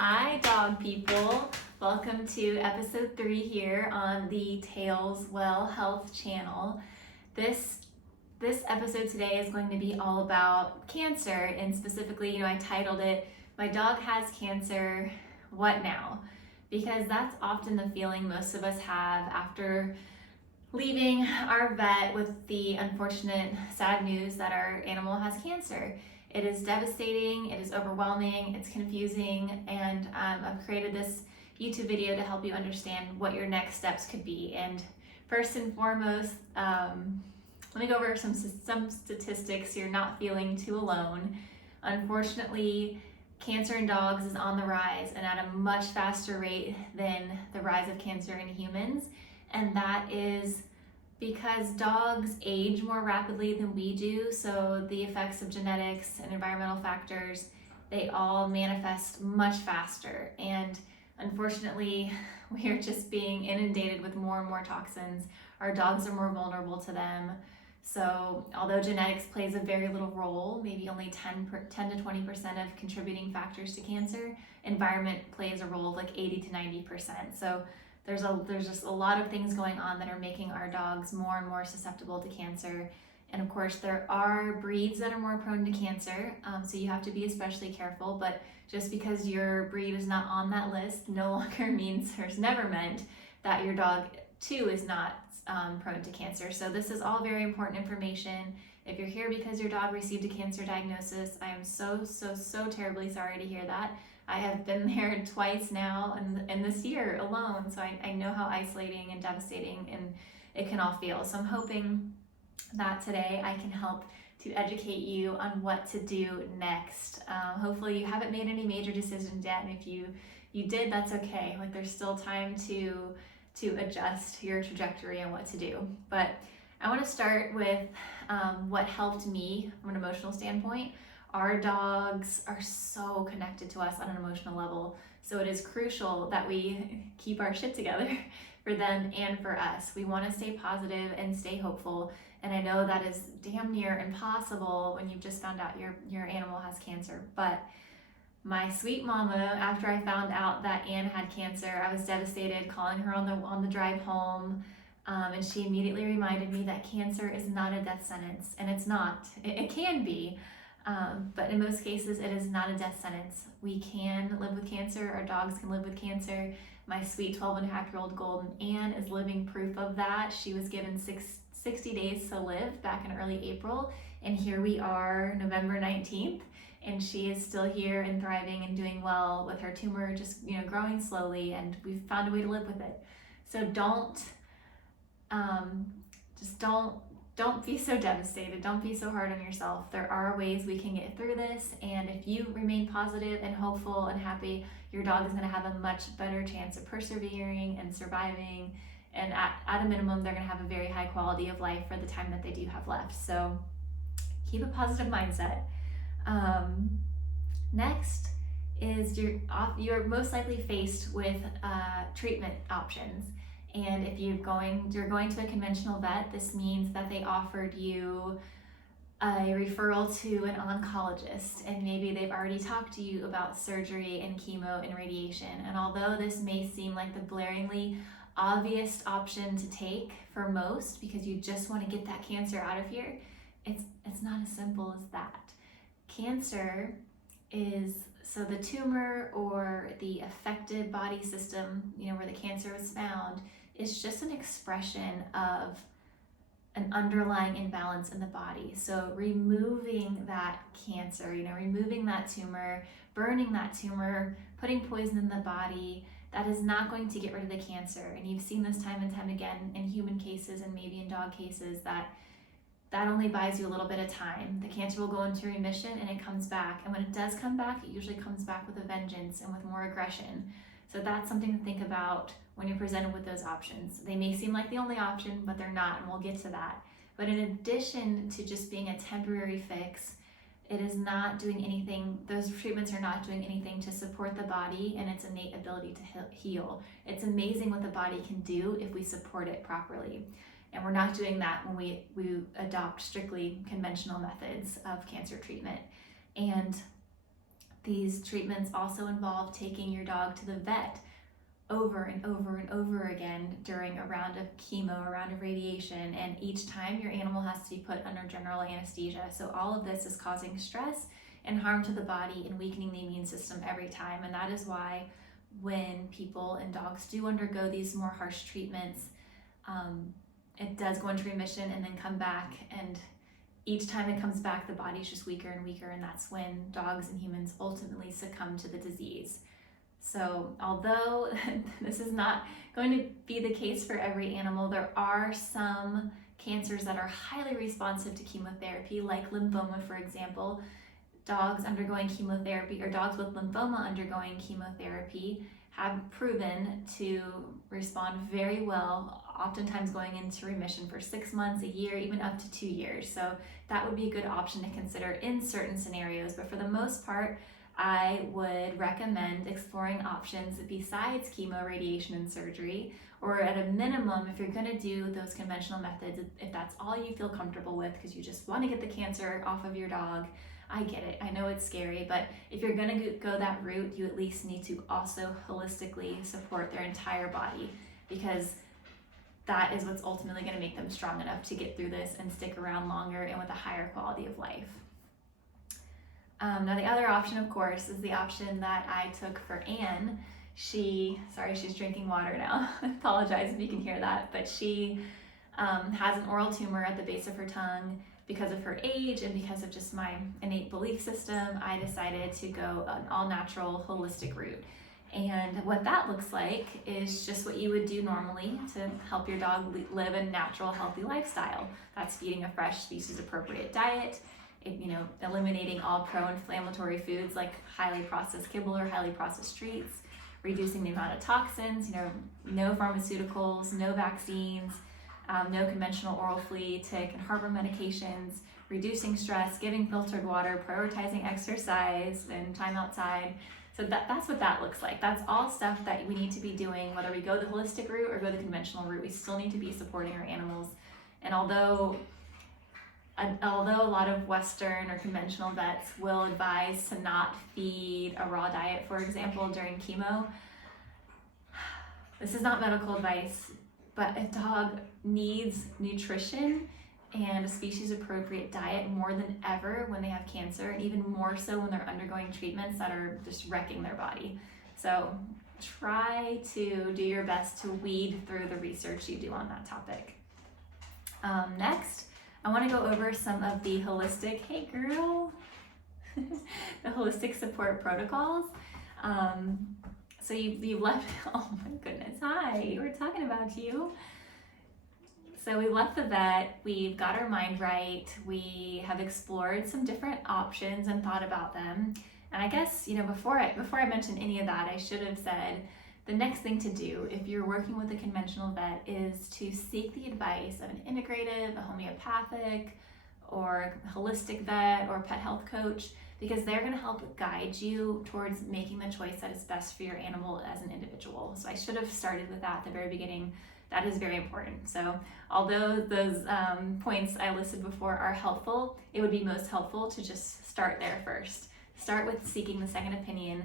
Hi dog people, welcome to episode 3 here on the Tails Well Health channel. This episode today is going to be all about cancer, and specifically, I titled it, My Dog Has Cancer, What Now? Because that's often the feeling most of us have after leaving our vet with the unfortunate, sad news that our animal has cancer. It is devastating, it is overwhelming, it's confusing, and I've created this YouTube video to help you understand what your next steps could be. And first and foremost, let me go over some statistics so you're not feeling too alone. Unfortunately, cancer in dogs is on the rise and at a much faster rate than the rise of cancer in humans. And that is because dogs age more rapidly than we do, so the effects of genetics and environmental factors, they all manifest much faster. And unfortunately, we are just being inundated with more and more toxins. Our dogs are more vulnerable to them. So although genetics plays a very little role, maybe only 10 to 20% of contributing factors to cancer, environment plays a role of like 80 to 90%. So there's just a lot of things going on that are making our dogs more and more susceptible to cancer. And of course, there are breeds that are more prone to cancer, so you have to be especially careful. But just because your breed is not on that list no longer means, or has never meant, that your dog too is not prone to cancer. So this is all very important information. If you're here because your dog received a cancer diagnosis, I am so terribly sorry to hear that. I have been there twice now in this year alone, so I know how isolating and devastating and it can all feel. So I'm hoping that today I can help to educate you on what to do next. Hopefully you haven't made any major decisions yet, and if you did, that's okay. Like, there's still time to adjust your trajectory and what to do. But I want to start with what helped me from an emotional standpoint. Our dogs are so connected to us on an emotional level, so it is crucial that we keep our shit together for them and for us. We want to stay positive and stay hopeful, and I know that is damn near impossible when you've just found out your animal has cancer. But my sweet mama, after I found out that Anne had cancer, I was devastated, calling her on the drive home. And she immediately reminded me that cancer is not a death sentence, and it's not. It can be, but in most cases, it is not a death sentence. We can live with cancer. Our dogs can live with cancer. My sweet 12-and-a-half-year-old golden Anne is living proof of that. She was given 60 days to live back in early April, and here we are, November 19th, and she is still here and thriving and doing well with her tumor, just growing slowly, and we've found a way to live with it. So don't be so devastated. Don't be so hard on yourself. There are ways we can get through this, and if you remain positive and hopeful and happy, your dog is going to have a much better chance of persevering and surviving, and at a minimum, they're going to have a very high quality of life for the time that they do have left. So keep a positive mindset. Next is you're most likely faced with treatment options. And if you're going to a conventional vet, this means that they offered you a referral to an oncologist, and maybe they've already talked to you about surgery and chemo and radiation. And although this may seem like the blaringly obvious option to take for most, because you just want to get that cancer out of here, it's not as simple as that. Cancer is, so the tumor or the affected body system, where the cancer was found, is just an expression of an underlying imbalance in the body. So removing that cancer, removing that tumor, burning that tumor, putting poison in the body, that is not going to get rid of the cancer. And you've seen this time and time again in human cases and maybe in dog cases, that only buys you a little bit of time. The cancer will go into remission and it comes back. And when it does come back, it usually comes back with a vengeance and with more aggression. So that's something to think about when you're presented with those options. They may seem like the only option, but they're not, and we'll get to that. But in addition to just being a temporary fix, it is not doing anything, those treatments are not doing anything to support the body and its innate ability to heal. It's amazing what the body can do if we support it properly. And we're not doing that when we adopt strictly conventional methods of cancer treatment. And These treatments also involve taking your dog to the vet over and over and over again during a round of chemo, a round of radiation, and each time your animal has to be put under general anesthesia. So all of this is causing stress and harm to the body and weakening the immune system every time. And that is why when people and dogs do undergo these more harsh treatments, it does go into remission and then come back, and each time it comes back, the body's just weaker and weaker, and that's when dogs and humans ultimately succumb to the disease. So although this is not going to be the case for every animal, there are some cancers that are highly responsive to chemotherapy, like lymphoma, for example. Dogs undergoing chemotherapy, or dogs with lymphoma undergoing chemotherapy, have proven to respond very well, oftentimes going into remission for 6 months, a year, even up to 2 years. So that would be a good option to consider in certain scenarios. But for the most part, I would recommend exploring options besides chemo, radiation, and surgery, or at a minimum, if you're gonna do those conventional methods, if that's all you feel comfortable with because you just wanna get the cancer off of your dog, I get it, I know it's scary, but if you're gonna go that route, you at least need to also holistically support their entire body, because that is what's ultimately gonna make them strong enough to get through this and stick around longer and with a higher quality of life. Now the other option, of course, is the option that I took for Anne. She's drinking water now. I apologize if you can hear that, but she has an oral tumor at the base of her tongue. Because of her age and because of just my innate belief system, I decided to go an all-natural, holistic route. And what that looks like is just what you would do normally to help your dog live a natural, healthy lifestyle. That's feeding a fresh, species-appropriate diet, eliminating all pro-inflammatory foods like highly processed kibble or highly processed treats, reducing the amount of toxins, no pharmaceuticals, no vaccines, no conventional oral flea, tick, and heartburn medications, reducing stress, giving filtered water, prioritizing exercise and time outside. So that's what that looks like. That's all stuff that we need to be doing, whether we go the holistic route or go the conventional route. We still need to be supporting our animals. And although a lot of Western or conventional vets will advise to not feed a raw diet, for example, during chemo, this is not medical advice, but a dog needs nutrition and a species-appropriate diet more than ever when they have cancer, and even more so when they're undergoing treatments that are just wrecking their body. So try to do your best to weed through the research you do on that topic. Next, I want to go over some of the holistic, hey girl, the holistic support protocols. So you left, oh my goodness, hi, we're talking about you. So we left the vet, we've got our mind right, we have explored some different options and thought about them. And I guess, before I mentioned any of that, I should have said the next thing to do if you're working with a conventional vet is to seek the advice of an integrative, a homeopathic, or holistic vet or pet health coach, because they're going to help guide you towards making the choice that is best for your animal as an individual. So I should have started with that at the very beginning. That is very important. So although those points I listed before are helpful, it would be most helpful to just start there first. Start with seeking the second opinion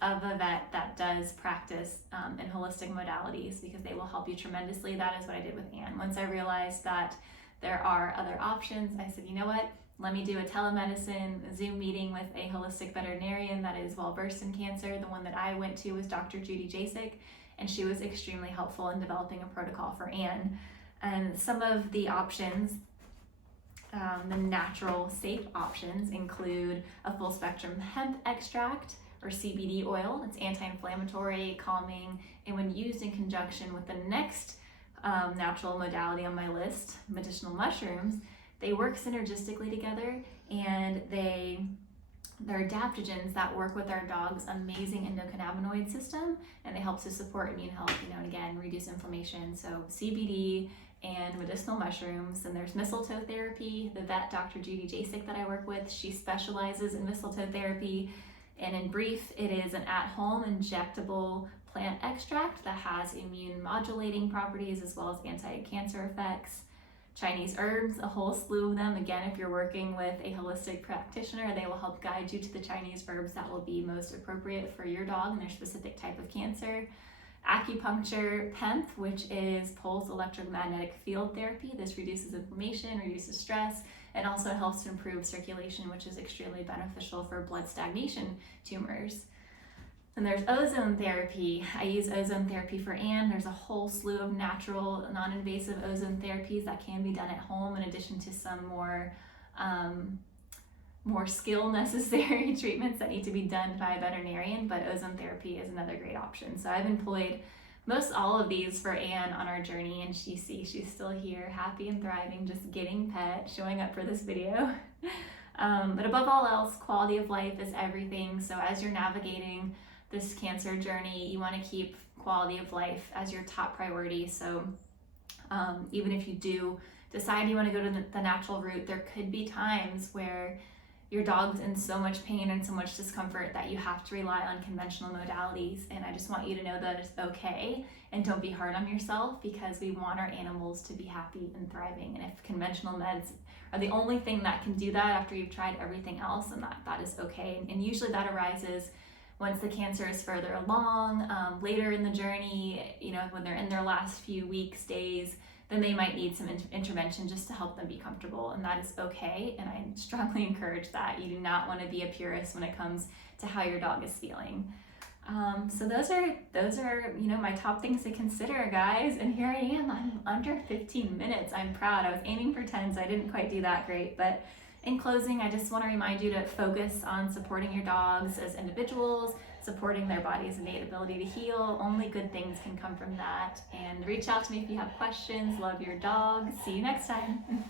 of a vet that does practice in holistic modalities, because they will help you tremendously. That is what I did with Anne. Once I realized that there are other options, I said, you know what? Let me do a telemedicine Zoom meeting with a holistic veterinarian that is well-versed in cancer. The one that I went to was Dr. Judy Jasek, and she was extremely helpful in developing a protocol for Anne. And some of the options, the natural, safe options, include a full-spectrum hemp extract or CBD oil. It's anti-inflammatory, calming, and when used in conjunction with the next natural modality on my list, medicinal mushrooms, they work synergistically together, and they're adaptogens that work with our dog's amazing endocannabinoid system, and they help to support immune health, and again, reduce inflammation. So CBD and medicinal mushrooms. And there's Mistletoe therapy. The vet, Dr. Judy Jasek, that I work with, she specializes in mistletoe therapy. And in brief, it is an at-home injectable plant extract that has immune modulating properties as well as anti-cancer effects. Chinese herbs, a whole slew of them. Again, if you're working with a holistic practitioner, they will help guide you to the Chinese herbs that will be most appropriate for your dog and their specific type of cancer. Acupuncture, PEMF, which is pulse electromagnetic field therapy. This reduces inflammation, reduces stress, and also helps to improve circulation, which is extremely beneficial for blood stagnation tumors. And there's ozone therapy. I use ozone therapy for Anne. There's a whole slew of natural, non-invasive ozone therapies that can be done at home, in addition to some more skill necessary treatments that need to be done by a veterinarian, but ozone therapy is another great option. So I've employed most all of these for Anne on our journey, and she's still here, happy and thriving, just getting pet, showing up for this video. But above all else, quality of life is everything. So as you're navigating this cancer journey, you want to keep quality of life as your top priority. So even if you do decide you want to go to the natural route, there could be times where your dog's in so much pain and so much discomfort that you have to rely on conventional modalities. And I just want you to know that it's okay, and don't be hard on yourself, because we want our animals to be happy and thriving. And if conventional meds are the only thing that can do that after you've tried everything else, and that is okay. And usually that arises once the cancer is further along, later in the journey, when they're in their last few weeks, days, then they might need some intervention just to help them be comfortable, and that is okay. And I strongly encourage that. You do not want to be a purist when it comes to how your dog is feeling. So those are my top things to consider, guys. And here I am. I'm under 15 minutes. I'm proud. I was aiming for 10, so I didn't quite do that great. But in closing, I just want to remind you to focus on supporting your dogs as individuals, supporting their body's innate ability to heal. Only good things can come from that. And reach out to me if you have questions. Love your dog. See you next time.